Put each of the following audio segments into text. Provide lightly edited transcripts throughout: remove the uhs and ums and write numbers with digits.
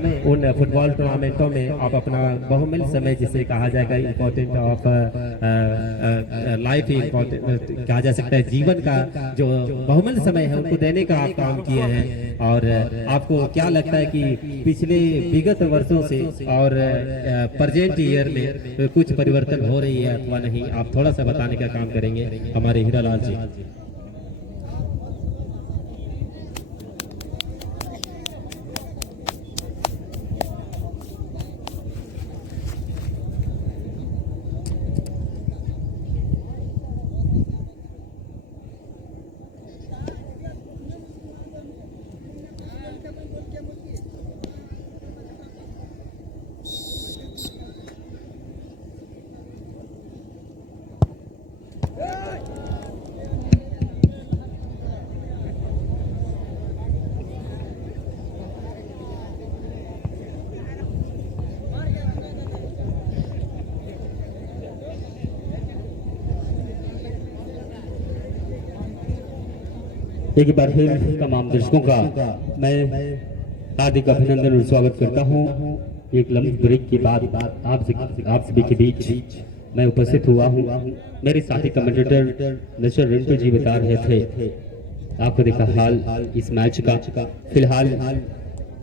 उन फुटबॉल टूर्नामेंटों में आप अपना बहुमूल्य समय जिसे कहा जाएगा इम्पोर्टेंट ऑफ लाइफ इम्पोर्टेंट कहा जा सकता है, जीवन का जो बहुमूल्य समय है उनको देने का आप काम किए हैं। और आपको क्या लगता है कि पिछले विगत वर्षों से और प्रेजेंट ईयर में कुछ परिवर्तन हो रही है अथवा नहीं, आप थोड़ा सा बताने का काम करेंगे हमारे हीरालाल जी। एक बार फिर तमाम दर्शकों का मैं हार्दिक अभिनंदन और स्वागत करता हूं। एक लंबी ब्रेक के बाद आप सभी के बीच मैं उपस्थित हुआ हूं। मेरे साथी कमेंटेटर मिस्टर रिंटू जी बता रहे थे आपको देखा हाल इस मैच का। फिलहाल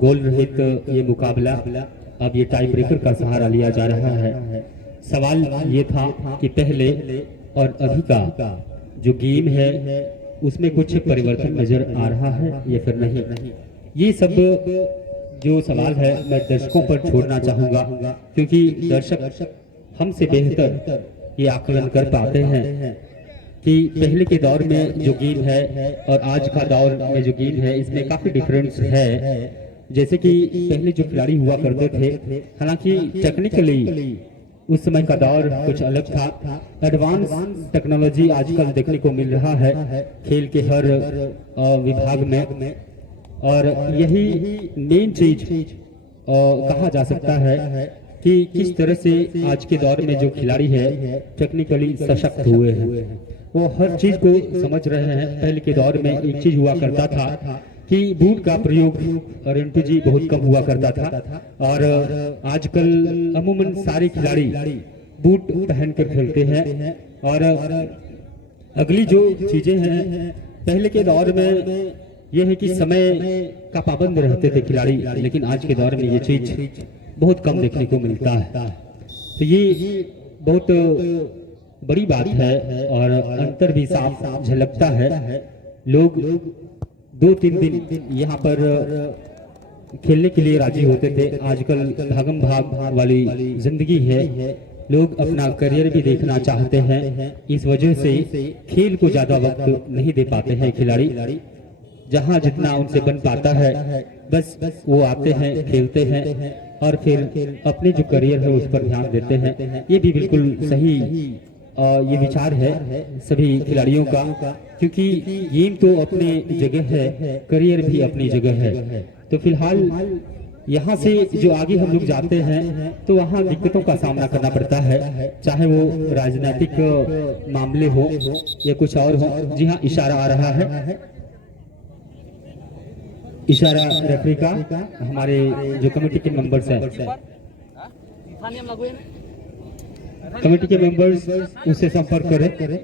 गोल रहित ये मुकाबला अब ये टाई ब्रेकर का सहारा लिया जा रहा है। सवाल ये था कि पहले और अभी का जो गेम है उसमें कुछ परिवर्तन नजर आ रहा है या फिर नहीं। ये सब जो सवाल है मैं दर्शकों पर छोड़ना चाहूंगा, क्योंकि दर्शक हमसे बेहतर ये आकलन कर पाते हैं कि पहले के दौर में जो गेम है और आज का दौर में जो गेम है इसमें काफी डिफरेंस है। जैसे कि पहले जो खिलाड़ी हुआ करते थे, हालांकि टेक्निकली उस समय का दौर कुछ अलग था। एडवांस टेक्नोलॉजी आजकल देखने को मिल रहा है खेल के हर विभाग में, और यही मेन चीज कहा जा सकता है कि किस तरह से आज के दौर में जो खिलाड़ी है टेक्निकली सशक्त हुए हैं, वो हर चीज को समझ रहे हैं। पहले के दौर में एक चीज हुआ करता था कि बूट का प्रयोग रिंटू जी बहुत कम हुआ करता था, और आजकल अमूमन सारे खिलाड़ी बूट पहनकर खेलते हैं। और अगली जो चीजें हैं, पहले के दौर में यह है कि समय का पाबंद रहते थे खिलाड़ी, लेकिन आज के दौर में ये चीज बहुत कम देखने को मिलता है। तो ये बहुत बड़ी बात है और अंतर भी साफ झलकता है। लोग 2-3 दिन यहाँ पर खेलने के लिए राजी होते थे। आजकल भागम भाग वाली जिंदगी है, लोग अपना करियर भी देखना चाहते हैं। इस वजह से खेल को ज्यादा वक्त नहीं दे पाते हैं खिलाड़ी। जहाँ जितना उनसे बन पाता है बस वो आते हैं, खेलते हैं और फिर अपने जो करियर है उस पर ध्यान देते हैं। ये भी बिल्कुल सही ये विचार है सभी खिलाड़ियों का, क्योंकि गेम तो अपनी जगह है, करियर भी अपनी जगह है। तो फिलहाल यहाँ से जो आगे हम लोग जाते हैं तो वहाँ दिक्कतों का सामना करना पड़ता है, चाहे वो राजनीतिक मामले हो या कुछ और हो। जी हाँ, इशारा आ रहा है, इशारा रेफरी का। हमारे जो कमेटी के मेंबर्स हैं, कमेटी के मेंबर्स उससे संपर्क करें।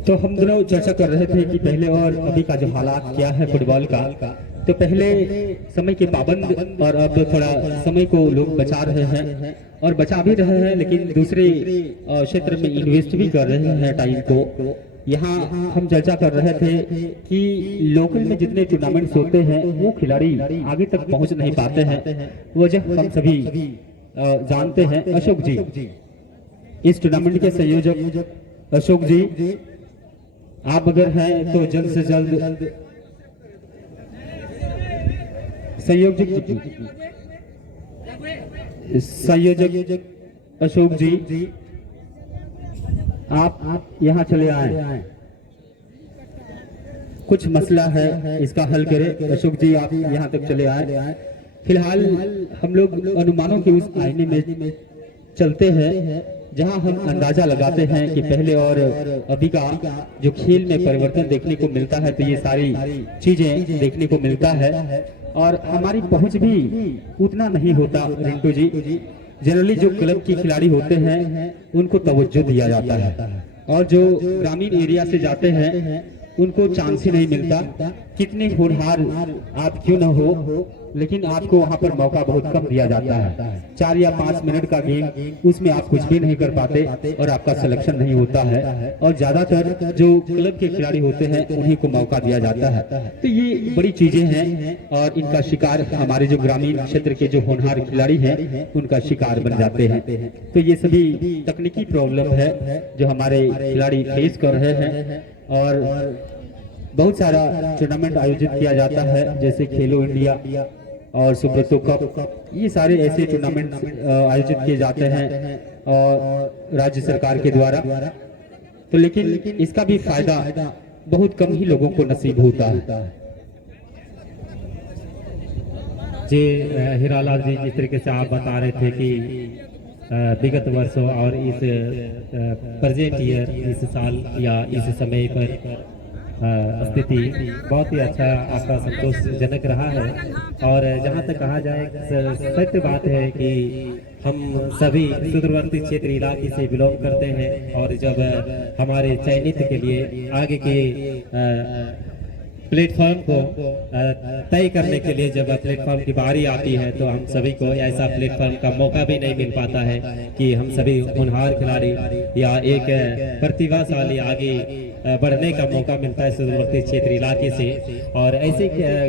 तो हम दोनों चर्चा कर रहे थे कि पहले और अभी का जो हालात क्या है फुटबॉल का। तो पहले समय के पाबंद और अब थोड़ा समय को लोग बचा रहे हैं और बचा भी रहे हैं, लेकिन दूसरे क्षेत्र में इन्वेस्ट भी कर रहे हैं टाइम को। यहाँ हम चर्चा कर रहे थे कि लोकल में जितने टूर्नामेंट्स होते हैं वो खिलाड़ी आगे तक पहुंच नहीं पाते हैं। वजह हम सभी जानते हैं। अशोक जी, इस टूर्नामेंट के संयोजक अशोक जी, आप अगर हैं तो जल्द से जल्द संयोजक अशोक जी आप यहाँ चले आए, कुछ मसला है इसका हल करें। अशोक जी आप यहाँ तक चले आए। फिलहाल हम लोग अनुमानों के उस आईने में चलते हैं जहां हम अंदाजा लगाते हैं कि पहले और अभी का जो खेल में परिवर्तन देखने को मिलता है, तो ये सारी चीजें देखने को मिलता है और हमारी पहुंच भी उतना नहीं होता रिंटू जी। जनरली जो क्लब के खिलाड़ी होते हैं उनको तवज्जो दिया जाता है और जो ग्रामीण एरिया से जाते हैं उनको चांस ही नहीं मिलता। कितने होनहार आप क्यों न हो, लेकिन आपको वहां पर मौका बहुत कम दिया जाता है। 4 या 5 मिनट का गेम, उसमें आप कुछ भी नहीं कर पाते और आपका सिलेक्शन नहीं होता है और ज्यादातर जो क्लब के खिलाड़ी होते हैं उन्हीं को मौका दिया जाता है। तो ये बड़ी चीजें हैं और इनका शिकार हमारे जो ग्रामीण क्षेत्र के जो होनहार खिलाड़ी हैं उनका शिकार बन जाते हैं। तो ये सभी तकनीकी प्रॉब्लम है जो हमारे खिलाड़ी फेस कर रहे हैं और बहुत सारा टूर्नामेंट आयोजित किया जाता है, जैसे खेलो इंडिया और सुब्रतो कप, ये सारे ऐसे टूर्नामेंट आयोजित किए जाते हैं और राज्य सरकार के द्वारा। तो लेकिन इसका भी फायदा बहुत कम ही लोगों को नसीब होता है। जी हीरालाल जी, जिस तरीके से आप बता रहे थे कि विगत वर्षों और इस प्रेजेंट ईयर, इस साल या इस समय पर स्थिति बहुत ही अच्छा आपका संतोषजनक रहा है। और जहां तक कहा जाए, सत्य बात है कि हम सभी सुदूरवर्ती क्षेत्र इलाके से बिलोंग करते हैं और जब हमारे चयनित के लिए आगे के प्लेटफॉर्म को तय करने के लिए जब प्लेटफॉर्म की बारी आती है तो हम सभी को ऐसा प्लेटफॉर्म का मौका भी नहीं मिल पाता है कि हम सभी होनहार खिलाड़ी या एक प्रतिभाशाली आगे बढ़ने का मौका मिलता है सुदूरवर्ती क्षेत्र इलाके से। और ऐसे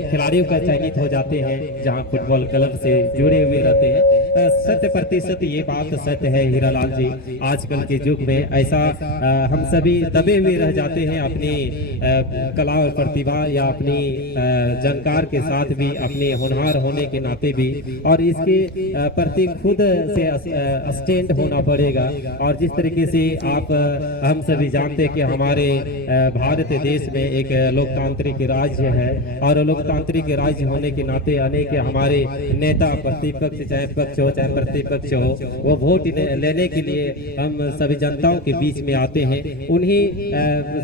खिलाड़ियों का चयनित हो जाते हैं जहां फुटबॉल क्लब से जुड़े हुए रहते हैं। 100% ये बात सत्य है हीरालाल जी, आजकल के युग में ऐसा हम सभी दबे हुए रह जाते हैं अपनी कला और प्रतिभा या अपनी जानकार के साथ भी, अपने होनहार होने के नाते भी, और इसके प्रति खुद से स्टैंड होना पड़ेगा। और जिस तरीके से आप हम सभी जानते हैं कि हमारे भारत देश में एक लोकतांत्रिक राज्य है और लोकतांत्रिक राज्य होने के नाते अनेक हमारे नेता, प्रतिपक्ष चाहे पक्ष हो चाहे प्रतिपक्ष हो, वो वोट लेने के लिए हम सभी जनताओं के बीच में आते हैं। उन्हीं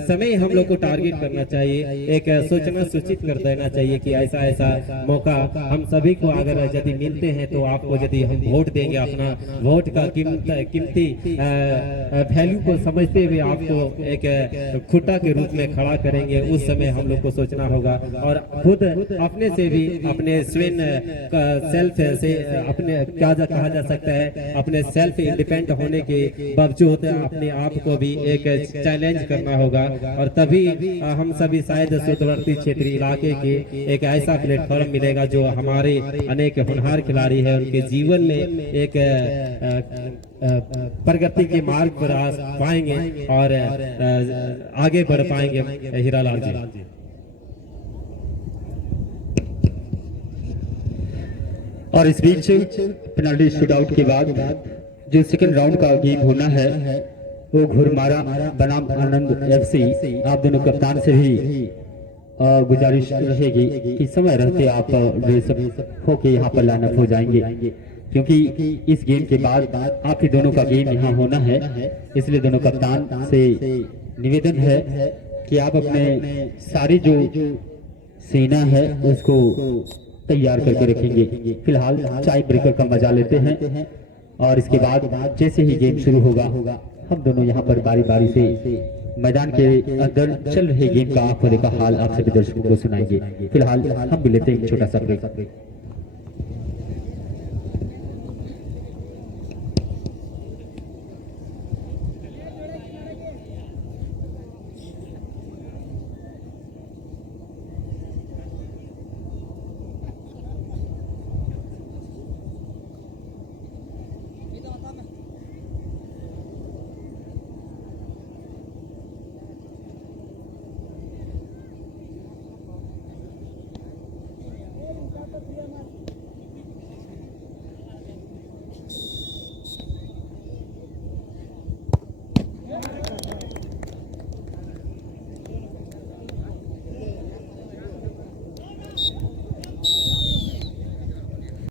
समय हम लोग को टारगेट करना चाहिए, एक सूचना सूचित कर देना चाहिए कि ऐसा ऐसा मौका हम सभी को अगर यदि मिलते हैं तो आपको यदि हम वोट देंगे, अपना वोट का कीमती वैल्यू को समझते हुए आपको एक खुटा के रूप में खड़ा करेंगे। उस समय हम लोग को सोचना होगा और खुद अपने से भी, अपने स्वयं सेल्फ से, अपने क्या कहा जा सकता है, अपने सेल्फ इंडिपेंडेंट होने के बावजूद अपने आप को भी एक चैलेंज करना होगा। और तभी हम सभी शायद सुदूरवर्ती क्षेत्रीय इलाके के एक ऐसा प्लेटफॉर्म मिलेगा जो हमारे अनेक होनहार खिलाड़ी हैं उनके जीवन में एक प्रगति के मार्ग पर आ पाएंगे और आगे बढ़ पाएंगे। हीरालाल जी, और इस बीच पेनल्टी शूटआउट के बाद जो सेकंड राउंड का गेम होना है वो घुरमारा बनाम आनंद एफसी, आप दोनों कप्तान से भी गुजारिश रहेगी कि समय रहते आप ड्रेसअप होके यहाँ पर लाइनअप हो जाएंगे, क्योंकि इस गेम के बाद आप ही दोनों का गेम यहाँ होना है। इसलिए दोनों कप्तान से निवेदन है कि आप अपने सारी जो सेना है उसको तैयार करके रखेंगे। फिलहाल चाय ब्रेकर का मजा लेते हैं और इसके बाद जैसे ही गेम शुरू होगा हम दोनों यहाँ पर बारी बारी से मैदान के अंदर चल रहे गेम का आंखों देखा हाल आप सभी दर्शकों को सुनाएंगे। फिलहाल हम भी लेते हैं एक छोटा सा ब्रेक।